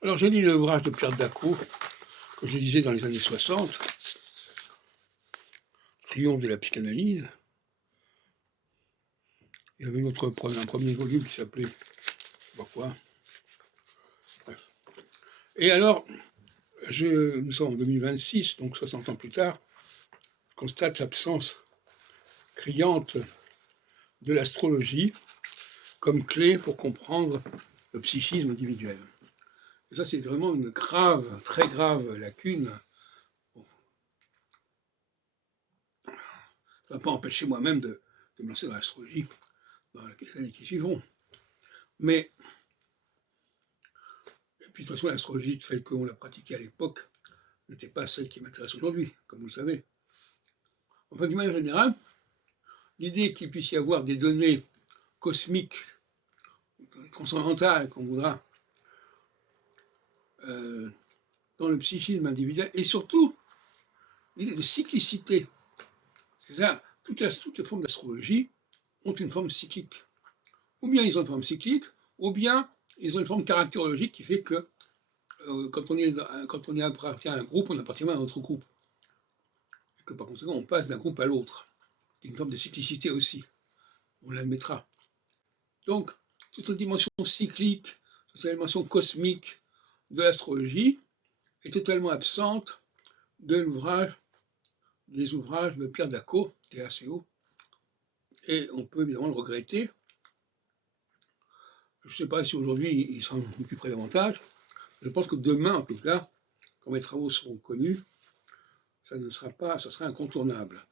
Alors j'ai lu l'ouvrage de Pierre Daco, que je lisais dans les années 60, Triomphe de la psychanalyse. Il y avait un premier volume qui s'appelait, je sais pas quoi. Bref. Et alors, nous sommes en 2026, donc 60 ans plus tard, je constate l'absence criante de l'astrologie comme clé pour comprendre le psychisme individuel. Et ça, c'est vraiment une grave, très grave lacune. Bon, ça ne va pas empêcher moi-même de me lancer dans l'astrologie dans les années qui suivront. Mais, et puis de toute façon, l'astrologie telle qu'on l'a pratiquée à l'époque n'était pas celle qui m'intéresse aujourd'hui, comme vous le savez. Enfin, d'une manière générale, l'idée qu'il puisse y avoir des données cosmiques, transcendantales, qu'on voudra, dans le psychisme individuel, et surtout l'idée de cyclicité. C'est ça, toutes les formes d'astrologie ont une forme cyclique. Ou bien ils ont une forme cyclique, ou bien ils ont une forme caractérologique qui fait que quand on appartient à un groupe, on appartient à un autre groupe. Et que par conséquent, on passe d'un groupe à l'autre. Il y a une forme de cyclicité aussi, on l'admettra. Donc, toute cette dimension cyclique, toute cette dimension cosmique de l'astrologie est totalement absente des ouvrages de Pierre Daco, TACO, et on peut évidemment le regretter. Je ne sais pas si aujourd'hui il s'en occuperait davantage. Je pense que demain, en tout cas, quand mes travaux seront connus, ça sera incontournable.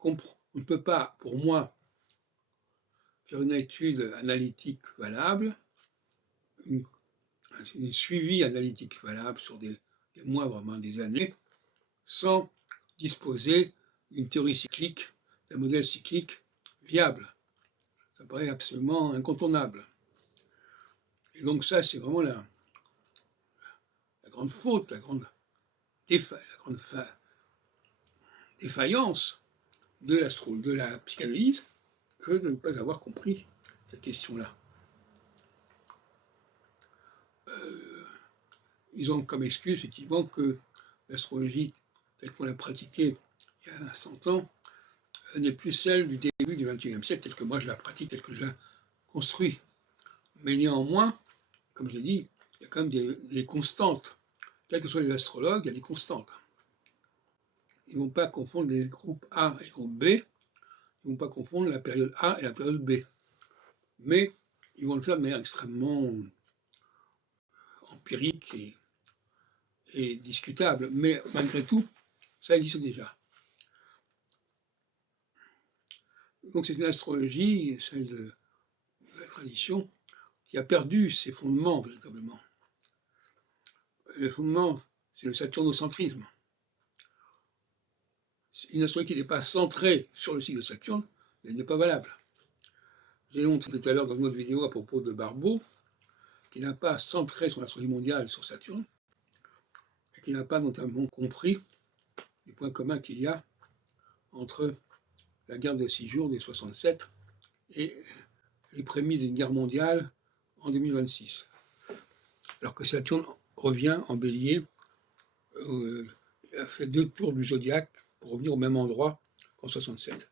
On ne peut pas, pour moi, faire une étude analytique valable, une suivi analytique valable sur des mois, vraiment des années, sans disposer d'une théorie cyclique, d'un modèle cyclique viable. Ça paraît absolument incontournable. Et donc ça, c'est vraiment la grande faute, la grande défaillance de la psychanalyse que de ne pas avoir compris cette question-là. Ils ont comme excuse, effectivement, que l'astrologie, telle qu'on l'a pratiquée il y a 100 ans, n'est plus celle du début du XXIe siècle, telle que moi je la pratique, telle que je la construis. Mais néanmoins, comme je l'ai dit, il y a quand même des constantes. Quels que soient les astrologues, il y a des constantes. Ils ne vont pas confondre les groupes A et groupe B, ils ne vont pas confondre la période A et la période B. Mais ils vont le faire de manière extrêmement empirique et discutable. Mais malgré tout, ça existe déjà. Donc c'est une astrologie, celle de la tradition, qui a perdu ses fondements véritablement. Le fondement, c'est le saturnocentrisme. Une astrologie qui n'est pas centrée sur le cycle de Saturne, elle n'est pas valable. J'ai montré tout à l'heure dans une autre vidéo à propos de Barbeau, qui n'a pas centré son astrologie mondiale sur Saturne, et qui n'a pas notamment compris les points communs qu'il y a entre la guerre des 6 jours des 67 et les prémices d'une guerre mondiale en 2026. Alors que Saturne revient en bélier, a fait 2 tours du zodiaque pour revenir au même endroit qu'en 67.